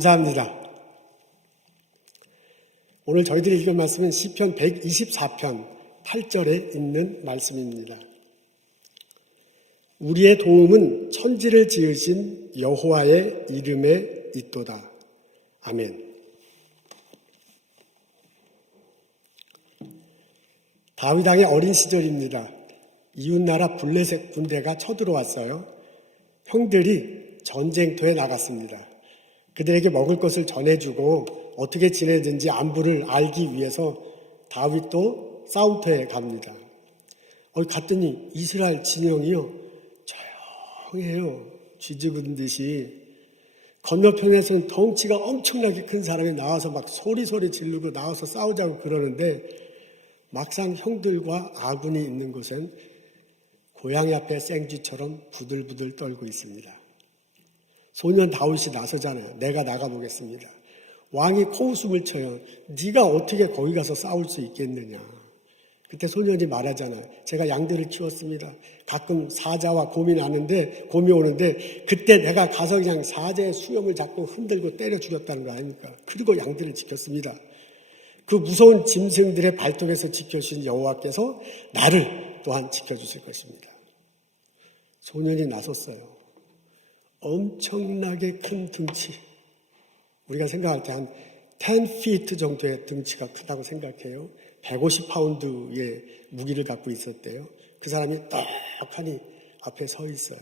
감사합니다. 오늘 저희들이 읽은 말씀은 시편 124편 8절에 있는 말씀입니다. 우리의 도움은 천지를 지으신 여호와의 이름에 있도다. 아멘. 다윗 왕의 어린 시절입니다. 이웃나라 블레셋 군대가 쳐들어왔어요. 형들이 전쟁터에 나갔습니다. 그들에게 먹을 것을 전해주고 어떻게 지내든지 안부를 알기 위해서 다윗도 싸움터에 갑니다. 갔더니 이스라엘 진영이요, 조용해요. 쥐죽은 듯이. 건너편에서는 덩치가 엄청나게 큰 사람이 나와서 막 소리 지르고 나와서 싸우자고 그러는데, 막상 형들과 아군이 있는 곳엔 고양이 앞에 생쥐처럼 부들부들 떨고 있습니다. 소년 다윗이 나서잖아요. 내가 나가보겠습니다. 왕이 코웃음을 쳐요. 네가 어떻게 거기 가서 싸울 수 있겠느냐. 그때 소년이 말하잖아요. 제가 양들을 키웠습니다. 가끔 사자와 곰이 오는데 그때 내가 가서 그냥 사자의 수염을 잡고 흔들고 때려 죽였다는 거 아닙니까? 그리고 양들을 지켰습니다. 그 무서운 짐승들의 발톱에서 지켜주신 여호와께서 나를 또한 지켜주실 것입니다. 소년이 나섰어요. 엄청나게 큰 등치. 우리가 생각할 때 한 10feet 정도의 등치가 크다고 생각해요. 150파운드의 무기를 갖고 있었대요. 그 사람이 떡하니 앞에 서 있어요.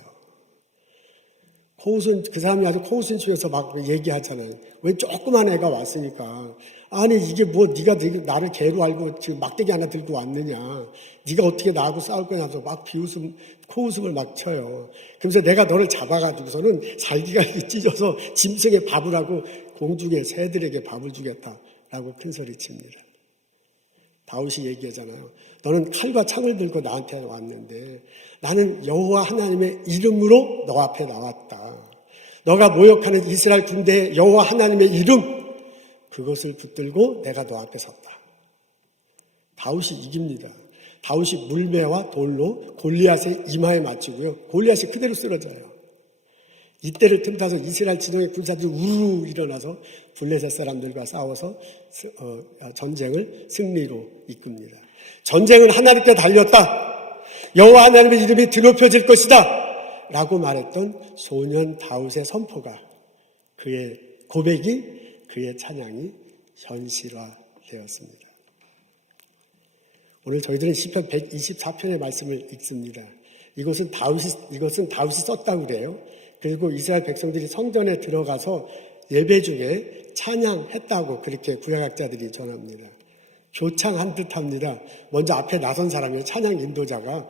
그 사람이 아주 코웃음 치면서 막 얘기하잖아요. 왜 조그만 애가 왔으니까. 아니 이게 뭐 네가 나를 개로 알고 지금 막대기 하나 들고 왔느냐. 네가 어떻게 나하고 싸울 거냐면서 막 코웃음을 막 쳐요. 그러면서 내가 너를 잡아가지고서는 살기가 찢어서 짐승에 밥을 하고 공중의 새들에게 밥을 주겠다라고 큰 소리 칩니다. 다윗이 얘기하잖아요. 너는 칼과 창을 들고 나한테 왔는데 나는 여호와 하나님의 이름으로 너 앞에 나왔다. 너가 모욕하는 이스라엘 군대의 여호와 하나님의 이름, 그것을 붙들고 내가 너 앞에 섰다. 다윗이 이깁니다. 다윗이 물매와 돌로 골리앗의 이마에 맞추고요. 골리앗이 그대로 쓰러져요. 이때를 틈타서 이스라엘 진영의 군사들이 우르르 일어나서 블레셋 사람들과 싸워서 전쟁을 승리로 이끕니다. 전쟁은 하나님께 달렸다. 여호와 하나님의 이름이 드높여질 것이다. 라고 말했던 소년 다윗의 선포가, 그의 고백이, 그의 찬양이 현실화되었습니다. 오늘 저희들은 시편 124편의 말씀을 읽습니다. 이것은 다윗이 썼다고 그래요. 그리고 이스라엘 백성들이 성전에 들어가서 예배 중에 찬양했다고 그렇게 구약학자들이 전합니다. 교창한 듯합니다. 먼저 앞에 나선 사람이 찬양 인도자가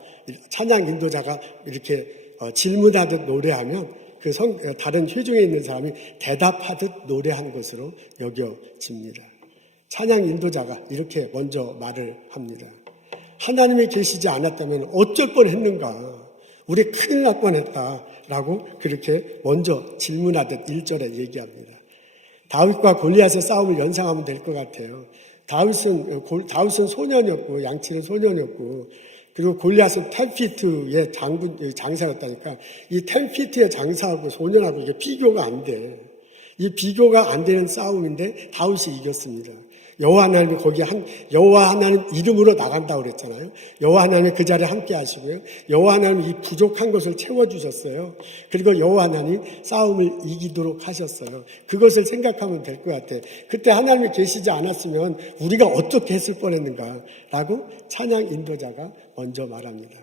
이렇게 질문하듯 노래하면 다른 회중에 있는 사람이 대답하듯 노래한 것으로 여겨집니다. 찬양 인도자가 이렇게 먼저 말을 합니다. 하나님이 계시지 않았다면 어쩔 뻔했는가? 우리 큰일 날 뻔했다라고 그렇게 먼저 질문하듯 1절에 얘기합니다. 다윗과 골리앗의 싸움을 연상하면 될 것 같아요. 다윗은 소년이었고 양치는 소년이었고, 그리고 골리앗은 10feet의 장사였다니까. 이 10feet의 장사하고 소년하고 이게 비교가 안 돼. 이 비교가 안 되는 싸움인데 다윗이 이겼습니다. 여호와 하나님 이름으로 나간다고 그랬잖아요. 여호와 하나님이 그 자리에 함께 하시고요. 여호와 하나님이 이 부족한 것을 채워주셨어요. 그리고 여호와 하나님이 싸움을 이기도록 하셨어요. 그것을 생각하면 될 것 같아요. 그때 하나님이 계시지 않았으면 우리가 어떻게 했을 뻔했는가라고 찬양 인도자가 먼저 말합니다.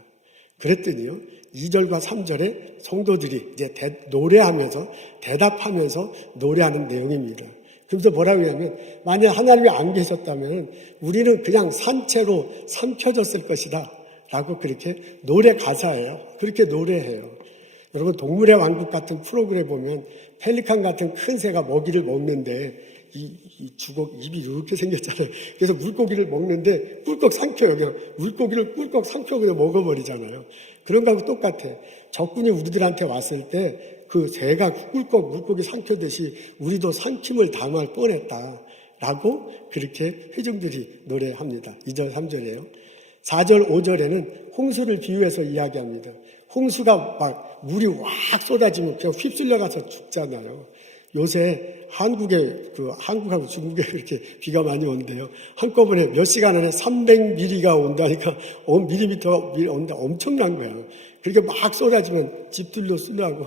그랬더니요, 2절과 3절에 성도들이 이제 노래하면서 대답하면서 노래하는 내용입니다. 그래서 뭐라고 하냐면, 만약 하나님이 안 계셨다면 우리는 그냥 산채로 삼켜졌을 것이다 라고 그렇게 노래 가사예요. 그렇게 노래해요. 여러분, 동물의 왕국 같은 프로그램 보면 펠리칸 같은 큰 새가 먹이를 먹는데 이 주걱 입이 이렇게 생겼잖아요. 그래서 물고기를 먹는데 꿀꺽 삼켜요. 그냥 물고기를 꿀꺽 삼켜 그냥 먹어버리잖아요. 그런 거하고 똑같아. 적군이 우리들한테 왔을 때 그 새가 꿀꺽 물고기 삼켜듯이 우리도 삼킴을 당할 뻔했다라고 그렇게 회중들이 노래합니다. 2절 3절이에요. 4절 5절에는 홍수를 비유해서 이야기합니다. 홍수가 막 물이 확 쏟아지면 그냥 휩쓸려가서 죽잖아요. 요새 한국하고 중국에 그렇게 비가 많이 오는데요. 한꺼번에 몇 시간 안에 300mm가 온다니까, 밀리미터가 온다. 엄청난 거야. 그렇게 막 쏟아지면 집들도 쓰려고,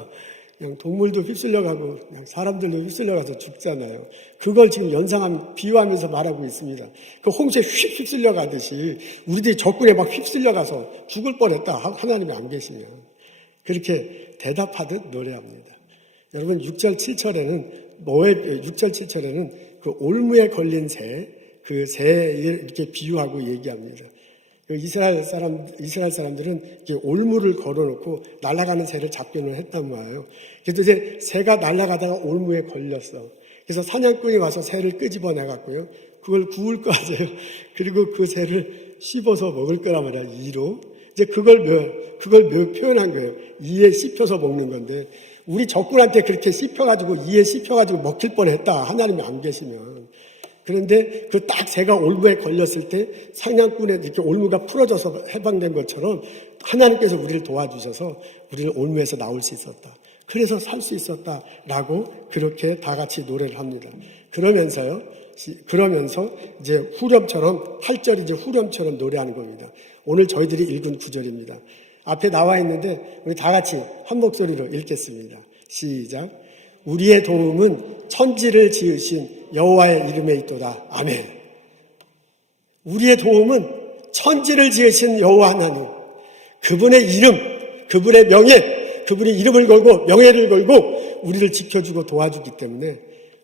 그냥 동물도 휩쓸려가고, 그냥 사람들도 휩쓸려가서 죽잖아요. 그걸 지금 비유하면서 말하고 있습니다. 그 홍수에 휩쓸려가듯이 우리들이 적군에 막 휩쓸려가서 죽을 뻔했다. 하나님이 안 계시면. 그렇게 대답하듯 노래합니다. 여러분 6절 7절에는 그 올무에 걸린 그 새에 이렇게 비유하고 얘기합니다. 이스라엘 사람들은 이렇게 올무를 걸어놓고 날아가는 새를 잡기는 했단 말이에요. 그래서 이제 새가 날아가다가 올무에 걸렸어. 그래서 사냥꾼이 와서 새를 끄집어내갖고요. 그걸 구울 거 아세요. 그리고 그 새를 씹어서 먹을 거란 말이야. 이로. 이제 그걸 표현한 거예요. 이에 씹혀서 먹는 건데, 우리 적군한테 그렇게 이에 씹혀가지고 먹힐 뻔했다. 하나님이 안 계시면. 그런데 그 딱 새가 올무에 걸렸을 때 사냥꾼의 이렇게 올무가 풀어져서 해방된 것처럼 하나님께서 우리를 도와주셔서 우리를 올무에서 나올 수 있었다. 그래서 살 수 있었다라고 그렇게 다 같이 노래를 합니다. 그러면서 이제 후렴처럼 8절이 이제 후렴처럼 노래하는 겁니다. 오늘 저희들이 읽은 9절입니다. 앞에 나와 있는데 우리 다 같이 한 목소리로 읽겠습니다. 시작. 우리의 도움은 천지를 지으신 여호와의 이름에 있도다. 아멘. 우리의 도움은 천지를 지으신 여호와 하나님, 그분의 이름, 그분의 명예, 그분이 이름을 걸고 명예를 걸고 우리를 지켜주고 도와주기 때문에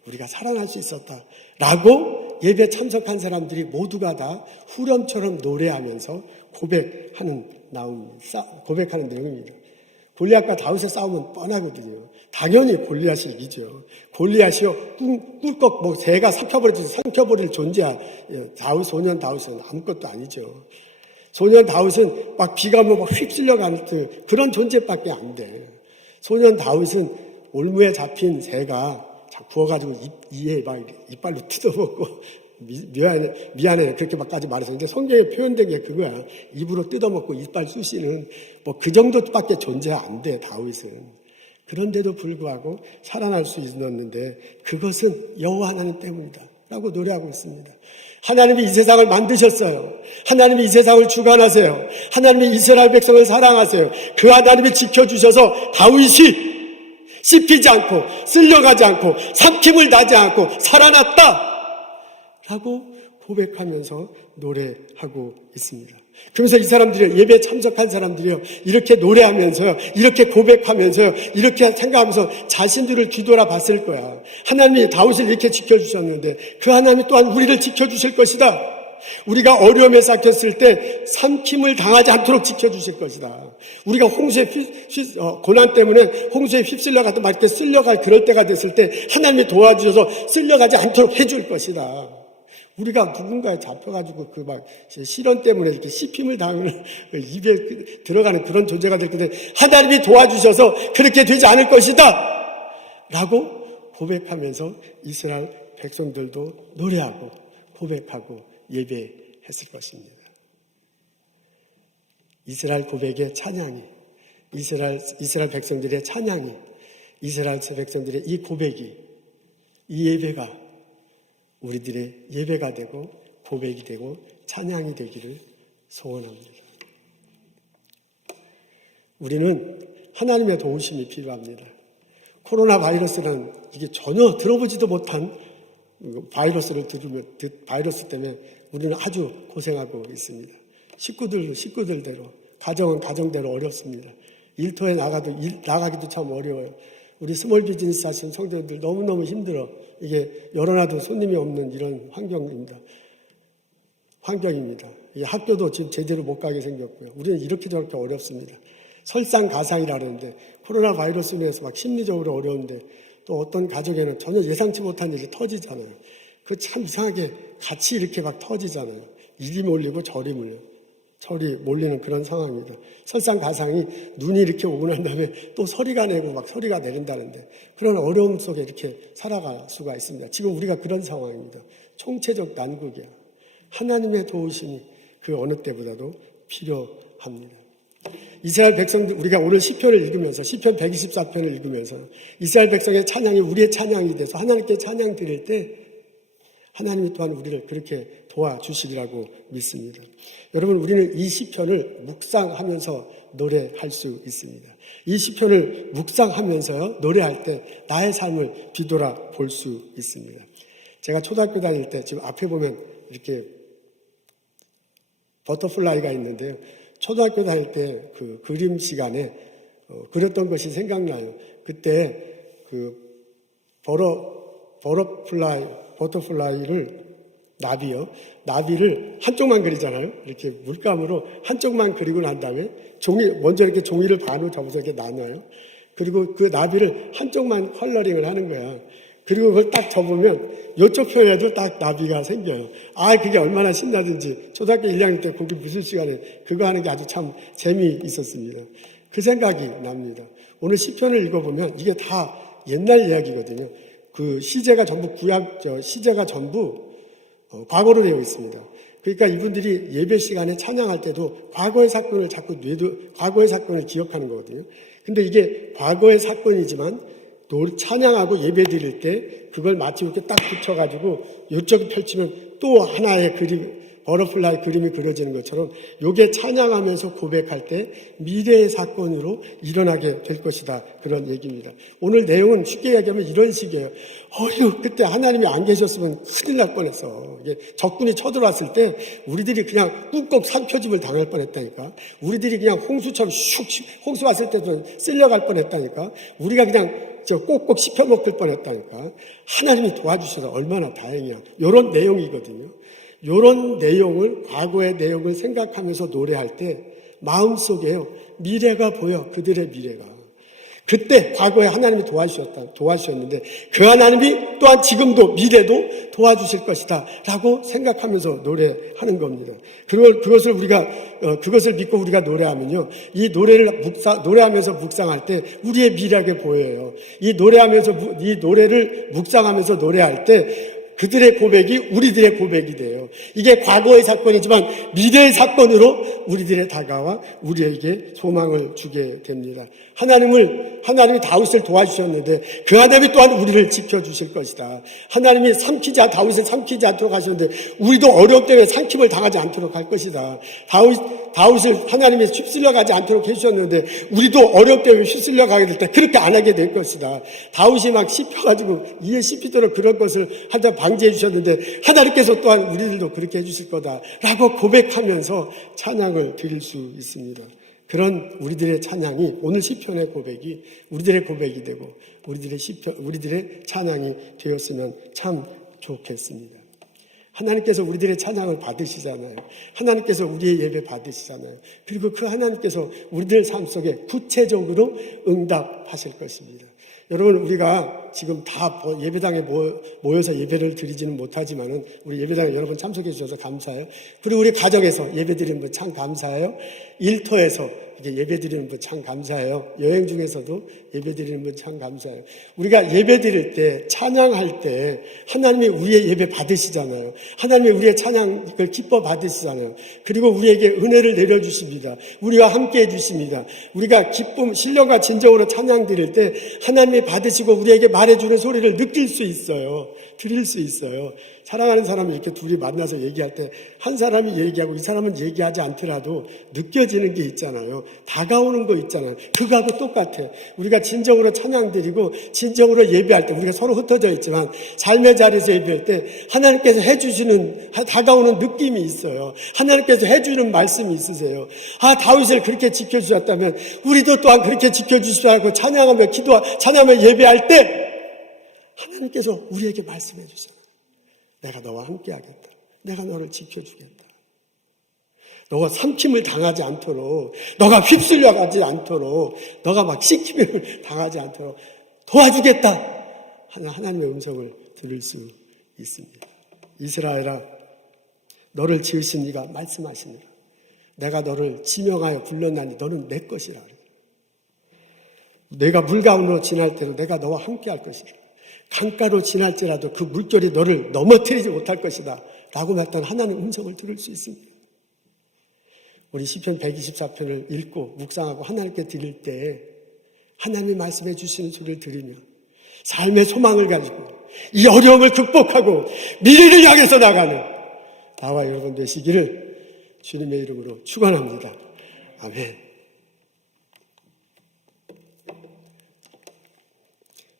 우리가 살아날 수 있었다라고 예배 참석한 사람들이 모두가 다 후렴처럼 노래하면서 고백하는 내용입니다. 골리앗과 다윗의 싸움은 뻔하거든요. 당연히 골리앗이 이기죠. 골리앗이요, 꿀꺽 새가 삼켜버릴 존재야. 소년 다윗은 아무것도 아니죠. 소년 다윗은 막 비가 오면 막 휩쓸려가는 그런 존재밖에 안 돼. 소년 다윗은 올무에 잡힌 새가 구워가지고 이에 막 이빨로 뜯어먹고, 미안해 그렇게 막까지 말해서, 근데 성경에 표현된 게 그거야. 입으로 뜯어먹고 이빨 쑤시는 그 정도밖에 존재 안 돼. 다윗은. 그런데도 불구하고 살아날 수 있었는데 그것은 여호와 하나님 때문이다 라고 노래하고 있습니다. 하나님이 이 세상을 만드셨어요. 하나님이 이 세상을 주관하세요. 하나님이 이스라엘 백성을 사랑하세요. 그 하나님이 지켜주셔서 다윗이 씹히지 않고 쓸려가지 않고 삼킴을 나지 않고 살아났다 라고 고백하면서 노래하고 있습니다. 그러면서 이 사람들이, 예배에 참석한 사람들이요, 이렇게 노래하면서요, 이렇게 고백하면서요, 이렇게 생각하면서 자신들을 뒤돌아 봤을 거야. 하나님이 다윗을 이렇게 지켜주셨는데 그 하나님이 또한 우리를 지켜주실 것이다. 우리가 어려움에 삭혔을 때 삼킴을 당하지 않도록 지켜주실 것이다. 우리가 홍수에 고난 때문에 홍수에 휩쓸려가도 막 이렇게 쓸려갈 그럴 때가 됐을 때 하나님이 도와주셔서 쓸려가지 않도록 해줄 것이다. 우리가 누군가에 잡혀가지고 시련 때문에 이렇게 씹힘을 당하는 입에 들어가는 그런 존재가 될 텐데 하나님이 도와주셔서 그렇게 되지 않을 것이다 라고 고백하면서 이스라엘 백성들도 노래하고 고백하고 예배했을 것입니다. 이스라엘 고백의 찬양이, 이스라엘 백성들의 찬양이, 이스라엘 백성들의 이 고백이, 이 예배가 우리들의 예배가 되고 고백이 되고 찬양이 되기를 소원합니다. 우리는 하나님의 도우심이 필요합니다. 코로나 바이러스는 이게 전혀 들어보지도 못한 바이러스 때문에 우리는 아주 고생하고 있습니다. 식구들대로, 가정은 가정대로 어렵습니다. 일터에 나가기도 참 어려워요. 우리 스몰 비즈니스 하시는 성도들 너무너무 힘들어. 이게 열어놔도 손님이 없는 이런 환경입니다. 이 학교도 지금 제대로 못 가게 생겼고요. 우리는 이렇게 저렇게 어렵습니다. 설상가상이라 그러는데 코로나 바이러스로 인해서 막 심리적으로 어려운데 또 어떤 가족에는 전혀 예상치 못한 일이 터지잖아요. 그 참 이상하게 같이 이렇게 막 터지잖아요. 이리 몰리고 저리 몰리는 그런 상황입니다. 설상가상이 눈이 이렇게 오고 난 다음에 또 서리가 내고 막 서리가 내린다는데 그런 어려움 속에 이렇게 살아갈 수가 있습니다. 지금 우리가 그런 상황입니다. 총체적 난국이야. 하나님의 도우심이 그 어느 때보다도 필요합니다. 이스라엘 백성들, 우리가 오늘 시편을 읽으면서, 시편 124편을 읽으면서 이스라엘 백성의 찬양이 우리의 찬양이 돼서 하나님께 찬양 드릴 때 하나님이 또한 우리를 그렇게 도와주시리라고 믿습니다. 여러분, 우리는 이 시편을 묵상하면서 노래할 수 있습니다. 이 시편을 묵상하면서요, 노래할 때 나의 삶을 뒤돌아 볼 수 있습니다. 제가 초등학교 다닐 때 지금 앞에 보면 이렇게 버터플라이가 있는데요. 초등학교 다닐 때 그 그림 시간에 그렸던 것이 생각나요. 그때 그 버터플라이를 나비를 한쪽만 그리잖아요. 이렇게 물감으로 한쪽만 그리고 난 다음에 먼저 이렇게 종이를 반으로 접어서 이렇게 나눠요. 그리고 그 나비를 한쪽만 컬러링을 하는 거야. 그리고 그걸 딱 접으면 이쪽 편에도 딱 나비가 생겨요. 그게 얼마나 신나든지 초등학교 1학년 때 거기 무술 시간에 그거 하는 게 아주 참 재미있었습니다. 그 생각이 납니다. 오늘 시편을 읽어보면 이게 다 옛날 이야기거든요. 그 시제가 전부 시제가 전부 과거로 되어 있습니다. 그러니까 이분들이 예배 시간에 찬양할 때도 과거의 사건을 자꾸 과거의 사건을 기억하는 거거든요. 근데 이게 과거의 사건이지만 찬양하고 예배 드릴 때 그걸 마치 이렇게 딱 붙여가지고 이쪽에 펼치면 또 하나의 버터플라이 그림이 그려지는 것처럼 이게 찬양하면서 고백할 때 미래의 사건으로 일어나게 될 것이다. 그런 얘기입니다. 오늘 내용은 쉽게 얘기하면 이런 식이에요. 그때 하나님이 안 계셨으면 큰일 날 뻔했어. 이게 적군이 쳐들어왔을 때 우리들이 그냥 꾹꾹 삼표집을 당할 뻔했다니까. 우리들이 그냥 홍수처럼 홍수 왔을 때도 쓸려갈 뻔했다니까. 우리가 그냥 꼭꼭 씹혀먹을 뻔했다니까. 하나님이 도와주셔서 얼마나 다행이야. 이런 내용이거든요. 이런 내용을, 과거의 내용을 생각하면서 노래할 때 마음속에요, 미래가 보여. 그들의 미래가. 그때 과거에 하나님이 도와주셨는데 그 하나님이 또한 지금도 미래도 도와주실 것이다 라고 생각하면서 노래하는 겁니다. 그것을 믿고 우리가 노래하면요, 이 노래하면서 묵상할 때 우리의 미래가 보여요. 이 노래를 묵상하면서 노래할 때 그들의 고백이 우리들의 고백이 돼요. 이게 과거의 사건이지만 미래의 사건으로 우리들의 다가와 우리에게 소망을 주게 됩니다. 하나님이 다윗을 도와주셨는데 그 하나님이 또한 우리를 지켜주실 것이다. 하나님이 다윗을 삼키지 않도록 하셨는데 우리도 어려움 때문에 삼킴을 당하지 않도록 할 것이다. 다윗을 하나님이 휩쓸려 가지 않도록 해주셨는데 우리도 어려움 때문에 휩쓸려 가게 될 때 그렇게 안 하게 될 것이다. 다윗이 막 씹혀가지고 이에 씹히도록 그런 것을 하다 방지해 주셨는데 하나님께서 또한 우리들도 그렇게 해주실 거다라고 고백하면서 찬양을 드릴 수 있습니다. 그런 우리들의 찬양이, 오늘 시편의 고백이 우리들의 고백이 되고 우리들의 찬양이 되었으면 참 좋겠습니다. 하나님께서 우리들의 찬양을 받으시잖아요. 하나님께서 우리의 예배 받으시잖아요. 그리고 그 하나님께서 우리들 삶 속에 구체적으로 응답하실 것입니다. 여러분, 우리가 지금 다 예배당에 모여서 예배를 드리지는 못하지만은 우리 예배당에 여러분 참석해 주셔서 감사해요. 그리고 우리 가정에서 예배 드리는 분 참 감사해요. 일터에서 이렇게 예배 드리는 분 참 감사해요. 여행 중에서도 예배 드리는 분 참 감사해요. 우리가 예배 드릴 때, 찬양할 때 하나님이 우리의 예배 받으시잖아요. 하나님이 우리의 찬양을 기뻐 받으시잖아요. 그리고 우리에게 은혜를 내려주십니다. 우리와 함께 해주십니다. 우리가 신령과 진정으로 찬양 드릴 때 하나님이 받으시고 우리에게 말해주는 소리를 느낄 수 있어요. 들을 수 있어요. 사랑하는 사람이 이렇게 둘이 만나서 얘기할 때 한 사람이 얘기하고 이 사람은 얘기하지 않더라도 느껴지는 게 있잖아요. 다가오는 거 있잖아요. 그거하고 똑같아. 우리가 진정으로 찬양 드리고 진정으로 예배할 때 우리가 서로 흩어져 있지만 삶의 자리에서 예배할 때 하나님께서 해주시는, 다가오는 느낌이 있어요. 하나님께서 해주는 말씀이 있으세요. 다윗을 그렇게 지켜주셨다면 우리도 또한 그렇게 지켜주시라고 찬양하며 찬양하며 예배할 때 하나님께서 우리에게 말씀해 주세요. 내가 너와 함께 하겠다. 내가 너를 지켜주겠다. 너가 삼킴을 당하지 않도록, 너가 휩쓸려 가지 않도록, 너가 막 씻김을 당하지 않도록 도와주겠다 하는 하나님의 음성을 들을 수 있습니다. 이스라엘아, 너를 지으신 이가 말씀하시니라. 내가 너를 지명하여 불렀나니 너는 내 것이라. 내가 물 가운데로 지날 때도 내가 너와 함께 할 것이라. 강가로 지날지라도 그 물결이 너를 넘어뜨리지 못할 것이다 라고 말했던 하나님의 음성을 들을 수 있습니다. 우리 시편 124편을 읽고 묵상하고 하나님께 드릴 때 하나님이 말씀해 주시는 소리를 들으며 삶의 소망을 가지고 이 어려움을 극복하고 미래를 향해서 나가는 나와 여러분 되시기를 주님의 이름으로 축원합니다. 아멘.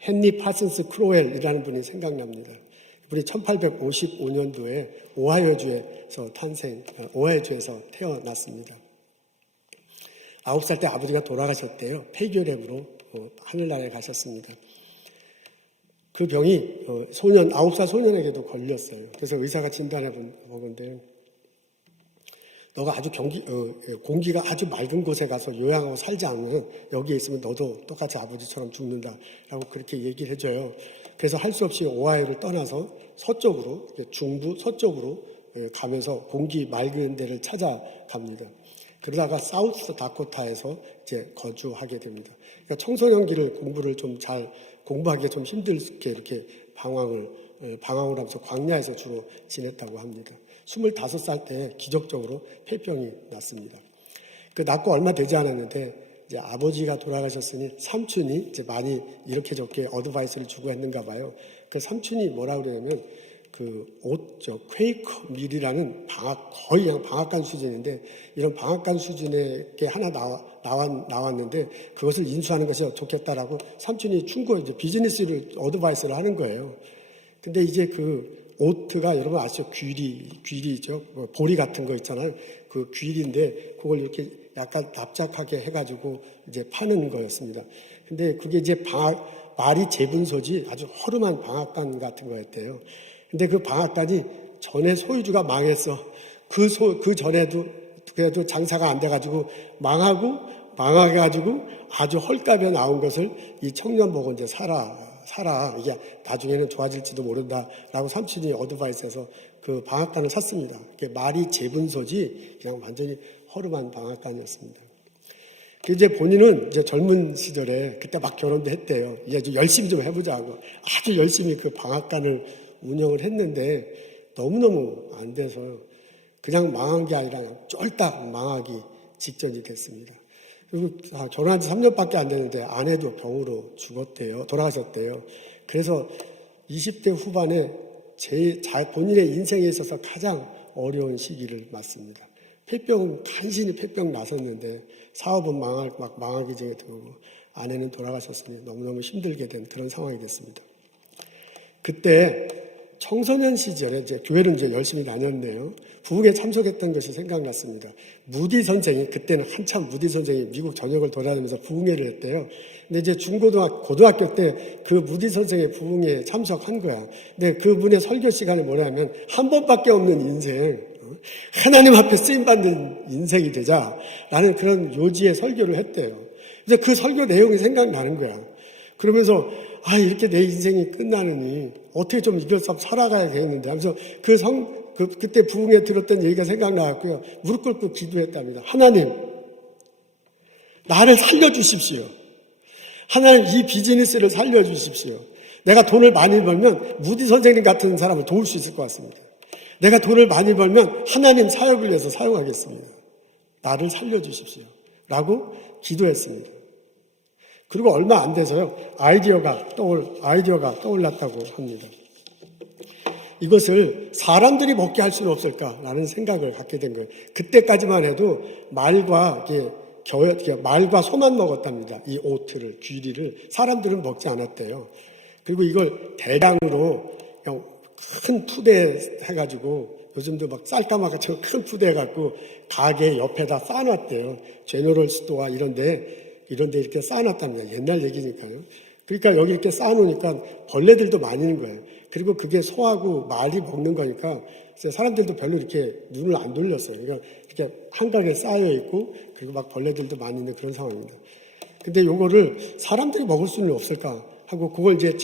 헨리 파슨스 크로웰이라는 분이 생각납니다. 이분이 1855년도에 오하이오주에서 태어났습니다. 9살 때 아버지가 돌아가셨대요. 폐결핵으로 하늘나라에 가셨습니다. 그 병이 9살 소년에게도 걸렸어요. 그래서 의사가 진단해 보건데 너가 아주 공기가 아주 맑은 곳에 가서 요양하고 살지 않으면 여기에 있으면 너도 똑같이 아버지처럼 죽는다라고 그렇게 얘기를 해줘요. 그래서 할 수 없이 오하이오를 떠나서 서쪽으로, 중부 서쪽으로 가면서 공기 맑은 데를 찾아갑니다. 그러다가 사우스 다코타에서 이제 거주하게 됩니다. 그러니까 청소년기를 공부를 좀 잘 공부하기가 좀 힘들게 이렇게 방황을 하면서 광야에서 주로 지냈다고 합니다. 25살 때 기적적으로 폐병이 났습니다. 낳고 얼마 되지 않았는데 이제 아버지가 돌아가셨으니 삼촌이 이제 많이 이렇게 저렇게 어드바이스를 주고 했는가 봐요. 그 삼촌이 뭐라 그러냐면 퀘이커 밀이라는 거의 그냥 방앗간 수준인데 이런 방앗간 수준의 게 하나 나왔는데 그것을 인수하는 것이 좋겠다라고 삼촌이 충고 이제 비즈니스를 어드바이스를 하는 거예요. 근데 이제 오트가 여러분 아시죠? 귀리죠. 보리 같은 거 있잖아요. 그 귀리인데 그걸 이렇게 약간 납작하게 해가지고 이제 파는 거였습니다. 근데 그게 이제 말이 재분소지 아주 허름한 방앗간 같은 거였대요. 근데 그 방앗간이 전에 소유주가 망했어. 그 전에도 그래도 장사가 안 돼가지고 망해가지고 아주 헐값에 나온 것을 이 청년 보고 이제 사라. 이게 나중에는 좋아질지도 모른다라고 삼촌이 어드바이스해서 그 방앗간을 샀습니다. 말이 재분소지 그냥 완전히 허름한 방앗간이었습니다. 이제 본인은 이제 젊은 시절에 그때 막 결혼도 했대요. 이제 좀 열심히 좀 해보자고 아주 열심히 그 방앗간을 운영을 했는데 너무너무 안 돼서 그냥 망한 게 아니라 쫄딱 망하기 직전이 됐습니다. 그리고 결혼한 지 3년밖에 안 됐는데 아내도 병으로 돌아가셨대요. 그래서 20대 후반에 본인의 인생에 있어서 가장 어려운 시기를 맞습니다. 간신히 폐병 나섰는데 사업은 망하기 전에 되고 아내는 돌아가셨으니 너무너무 힘들게 된 그런 상황이 됐습니다. 그때 청소년 시절에 이제 교회를 이제 열심히 다녔네요. 부흥에 참석했던 것이 생각났습니다. 무디 선생이 그때는 한참 무디 선생이 미국 전역을 돌아다니면서 부흥회를 했대요. 근데 이제 고등학교 때 그 무디 선생의 부흥회에 참석한 거야. 근데 그분의 설교 시간이 뭐냐면 한 번밖에 없는 인생, 하나님 앞에 쓰임받는 인생이 되자라는 그런 요지의 설교를 했대요. 그래서 그 설교 내용이 생각나는 거야. 그러면서 이렇게 내 인생이 끝나느니 어떻게 좀 이겨서 살아가야 되겠는데 하면서 그때 부흥에 들었던 얘기가 생각나고요. 무릎 꿇고 기도했답니다. 하나님, 나를 살려주십시오. 하나님, 이 비즈니스를 살려주십시오. 내가 돈을 많이 벌면 무디 선생님 같은 사람을 도울 수 있을 것 같습니다. 내가 돈을 많이 벌면 하나님 사역을 위해서 사용하겠습니다. 나를 살려주십시오. 라고 기도했습니다. 그리고 얼마 안 돼서요, 아이디어가 떠올랐다고 합니다. 이것을 사람들이 먹게 할 수는 없을까라는 생각을 갖게 된 거예요. 그때까지만 해도 말과 소만 먹었답니다. 이 오트를, 귀리를. 사람들은 먹지 않았대요. 그리고 이걸 대량으로 그냥 큰 푸대 해가지고 요즘도 막 쌀가마같이 큰 푸대 해갖고 가게 옆에다 쌓아놨대요. 제너럴 스토어 이런데 이렇게 쌓아놨답니다. 옛날 얘기니까요. 그러니까 여기 이렇게 쌓아놓으니까 벌레들도 많이 있는 거예요. 그리고 그게 소하고 말이 먹는 거니까 사람들도 별로 이렇게 눈을 안 돌렸어요. 그러니까 이렇게 한가하게 쌓여 있고 그리고 막 벌레들도 많이 있는 그런 상황입니다. 근데 요거를 사람들이 먹을 수는 없을까 하고 그걸 이제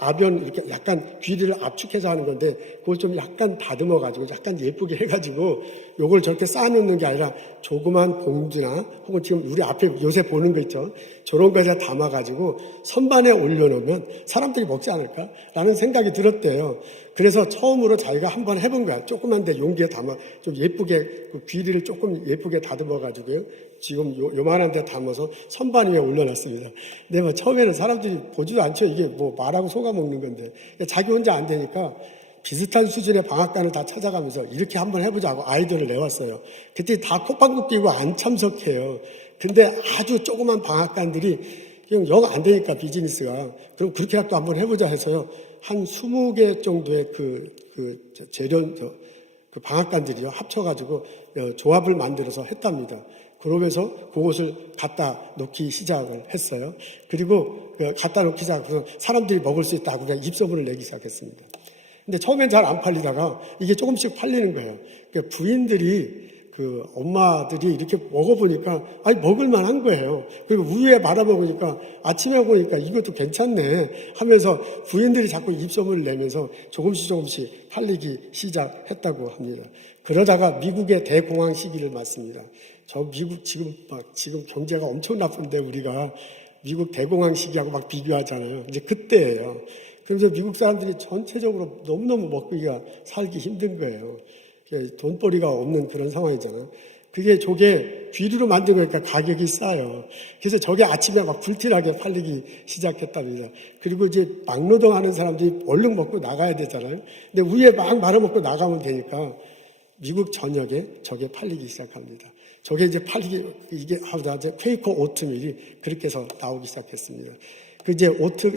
아변 이렇게 약간 귀리를 압축해서 하는 건데 그걸 좀 약간 다듬어 가지고 약간 예쁘게 해가지고 요걸 저렇게 쌓아놓는 게 아니라 조그만 봉지나 혹은 지금 우리 앞에 요새 보는 거 있죠. 저런 거에 담아 가지고 선반에 올려놓으면 사람들이 먹지 않을까라는 생각이 들었대요. 그래서 처음으로 자기가 한번 해본 거야. 조그만 데 용기에 담아 좀 예쁘게 그 귀리를 조금 예쁘게 다듬어 가지고요. 지금 요만한 데 담아서 선반 위에 올려놨습니다. 근데 뭐 처음에는 사람들이 보지도 않죠. 이게 뭐 말하고 속아 먹는 건데. 자기 혼자 안 되니까 비슷한 수준의 방앗간을 다 찾아가면서 이렇게 한번 해보자고 아이디어를 내왔어요. 그때 다 콧방귀 끼고 안 참석해요. 근데 아주 조그만 방앗간들이 영 안 되니까 비즈니스가 그럼 그렇게라도 한번 해보자 해서요. 한 20개 정도의 그 방앗간들이요. 합쳐가지고 조합을 만들어서 했답니다. 그러면서 그것을 갖다 놓기 시작을 했어요. 그리고 갖다 놓기 시작해서 사람들이 먹을 수 있다고 그냥 입소문을 내기 시작했습니다. 근데 처음엔 잘 안 팔리다가 이게 조금씩 팔리는 거예요. 그러니까 부인들이 엄마들이 이렇게 먹어보니까 먹을만 한 거예요. 그리고 우유에 말아 먹으니까 아침에 먹으니까 이것도 괜찮네 하면서 부인들이 자꾸 입소문을 내면서 조금씩 팔리기 시작했다고 합니다. 그러다가 미국의 대공황 시기를 맞습니다. 저 미국 지금 경제가 엄청 나쁜데 우리가 미국 대공황 시기하고 막 비교하잖아요. 이제 그때예요. 그래서 미국 사람들이 전체적으로 너무너무 먹기가 살기 힘든 거예요. 돈벌이가 없는 그런 상황이잖아요. 그게 저게 귀리로 만든 거니까 가격이 싸요. 그래서 저게 아침에 막 불티나게 팔리기 시작했답니다. 그리고 이제 막노동 하는 사람들이 얼른 먹고 나가야 되잖아요. 근데 우유에 막 말아먹고 나가면 되니까 미국 전역에 저게 팔리기 시작합니다. 저게 이제 이게 퀘이커 오트밀이 그렇게 해서 나오기 시작했습니다.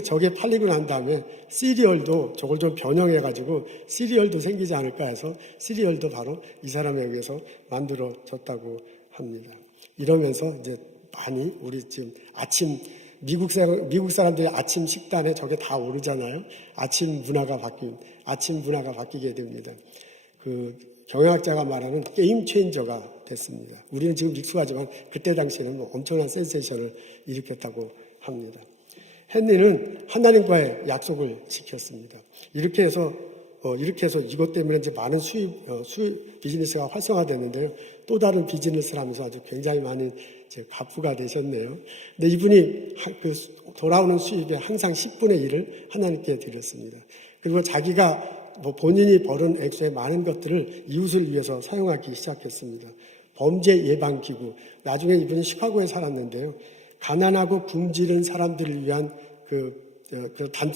저게 팔리고 난 다음에 시리얼도 저걸 좀 변형해가지고 시리얼도 생기지 않을까 해서 시리얼도 바로 이 사람에 의해서 만들어졌다고 합니다. 이러면서 이제 많이 우리 지금 미국 사람들이 아침 식단에 저게 다 오르잖아요. 아침 문화가 바뀌게 됩니다. 경영학자가 말하는 게임 체인저가 됐습니다. 우리는 지금 익숙하지만 그때 당시에는 엄청난 센세이션을 일으켰다고 합니다. 헨리는 하나님과의 약속을 지켰습니다. 이렇게 해서 이것 때문에 이제 많은 수입 비즈니스가 활성화됐는데요. 또 다른 비즈니스를 하면서 아주 굉장히 많은 이제 갑부가 되셨네요. 근데 이분이 돌아오는 수입의 항상 10분의 1을 하나님께 드렸습니다. 그리고 자기가 본인이 벌은 액수의 많은 것들을 이웃을 위해서 사용하기 시작했습니다. 범죄 예방 기구. 나중에 이분이 시카고에 살았는데요. 가난하고 굶주린 사람들을 위한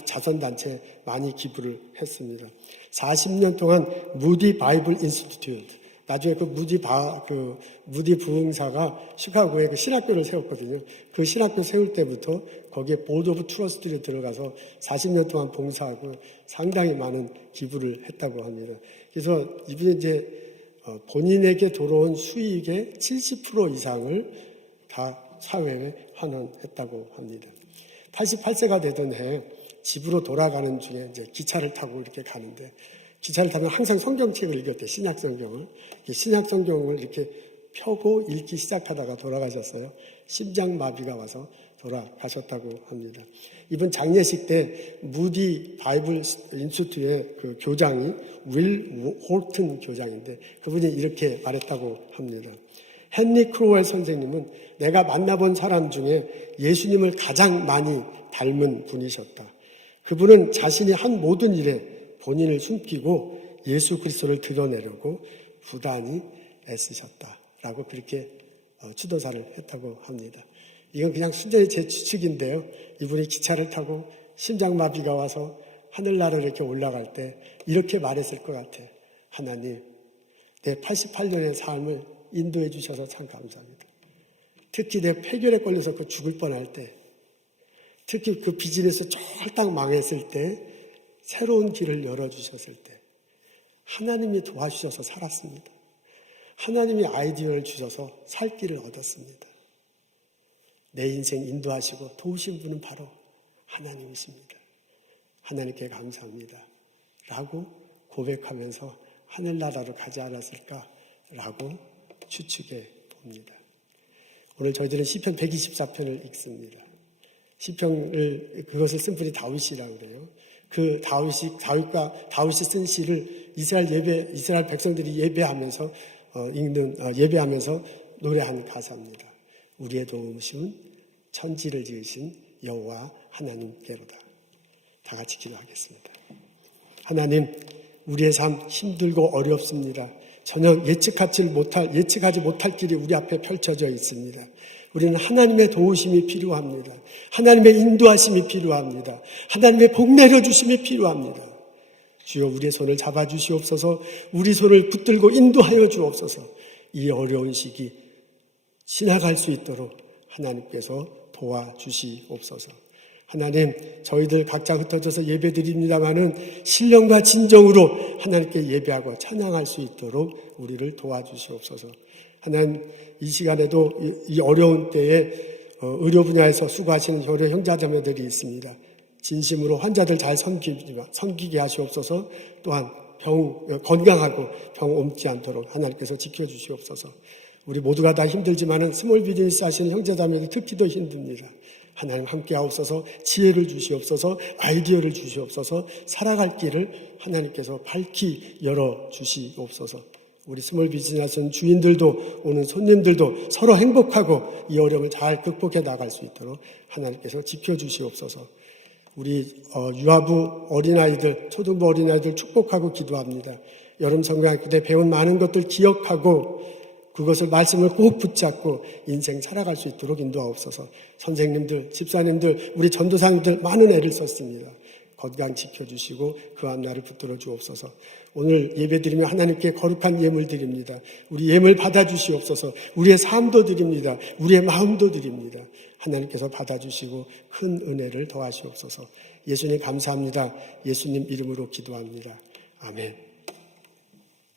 자선단체 많이 기부를 했습니다. 40년 동안 무디 바이블 인스티튜트. 나중에 무디 부흥사가 시카고에 신학교를 세웠거든요. 그 신학교 세울 때부터 거기에 보드 오브 트러스트에 들어가서 40년 동안 봉사하고 상당히 많은 기부를 했다고 합니다. 그래서 이분이 이제 본인에게 들어온 수익의 70% 이상을 다 사회에 환원했다고 합니다. 88세가 되던 해 집으로 돌아가는 중에 이제 기차를 타고 이렇게 가는데 기차를 타면 항상 성경책을 읽었대. 신약 성경을 이렇게 펴고 읽기 시작하다가 돌아가셨어요. 심장마비가 와서 돌아가셨다고 합니다. 이번 장례식 때 무디 바이블 인스튜트의 교장이 윌 홀튼 교장인데 그분이 이렇게 말했다고 합니다. 헨리 크로웰 선생님은 내가 만나본 사람 중에 예수님을 가장 많이 닮은 분이셨다. 그분은 자신이 한 모든 일에 본인을 숨기고 예수 그리스도를 드러내려고 부단히 애쓰셨다라고 그렇게 추도사를 했다고 합니다. 이건 그냥 순전히 제 추측인데요. 이분이 기차를 타고 심장마비가 와서 하늘나라로 이렇게 올라갈 때 이렇게 말했을 것 같아요. 하나님, 내 88년의 삶을 인도해 주셔서 참 감사합니다. 특히 내 폐결에 걸려서 죽을 뻔할 때, 특히 그 비즈니스 쫄딱 망했을 때, 새로운 길을 열어주셨을 때, 하나님이 도와주셔서 살았습니다. 하나님이 아이디어를 주셔서 살 길을 얻었습니다. 내 인생 인도하시고 도우신 분은 바로 하나님이십니다. 하나님께 감사합니다. 라고 고백하면서 하늘나라로 가지 않았을까? 라고 추측해 봅니다. 오늘 저희들은 시편 124편을 읽습니다. 시편을 그것을 쓴 분이 다윗이라고 그래요. 그 다윗이 쓴 시를 이스라엘 백성들이 예배하면서 예배하면서 노래한 가사입니다. 우리의 도우심은 천지를 지으신 여호와 하나님께로다. 다 같이 기도하겠습니다. 하나님, 우리의 삶 힘들고 어렵습니다. 전혀 예측하지 못할 길이 우리 앞에 펼쳐져 있습니다. 우리는 하나님의 도우심이 필요합니다. 하나님의 인도하심이 필요합니다. 하나님의 복 내려주심이 필요합니다. 주여, 우리의 손을 잡아주시옵소서. 우리 손을 붙들고 인도하여 주옵소서. 이 어려운 시기 지나갈 수 있도록 하나님께서 도와주시옵소서. 하나님, 저희들 각자 흩어져서 예배드립니다마는 신령과 진정으로 하나님께 예배하고 찬양할 수 있도록 우리를 도와주시옵소서. 하나님, 이 시간에도 이 어려운 때에 의료 분야에서 수고하시는 여러 형제자매들이 있습니다. 진심으로 환자들 잘 섬기게 하시옵소서. 또한 건강하고 병 옮지 않도록 하나님께서 지켜주시옵소서. 우리 모두가 다 힘들지만은 스몰 비즈니스 하시는 형제자매들이 특히 더 힘듭니다. 하나님 함께 하옵소서. 지혜를 주시옵소서. 아이디어를 주시옵소서. 살아갈 길을 하나님께서 밝히 열어주시옵소서. 우리 스몰 비즈니스 주인들도 오는 손님들도 서로 행복하고 이 어려움을 잘 극복해 나갈 수 있도록 하나님께서 지켜주시옵소서. 우리 유아부 어린아이들, 초등부 어린아이들 축복하고 기도합니다. 여름 성경학교 때 배운 많은 것들 기억하고 그것을 말씀을 꼭 붙잡고 인생 살아갈 수 있도록 인도하옵소서. 선생님들, 집사님들, 우리 전도사님들 많은 애를 썼습니다. 건강 지켜주시고 그 앞날을 붙들어 주옵소서. 오늘 예배드리며 하나님께 거룩한 예물 드립니다. 우리 예물 받아주시옵소서. 우리의 삶도 드립니다. 우리의 마음도 드립니다. 하나님께서 받아주시고 큰 은혜를 더하시옵소서. 예수님 감사합니다. 예수님 이름으로 기도합니다. 아멘.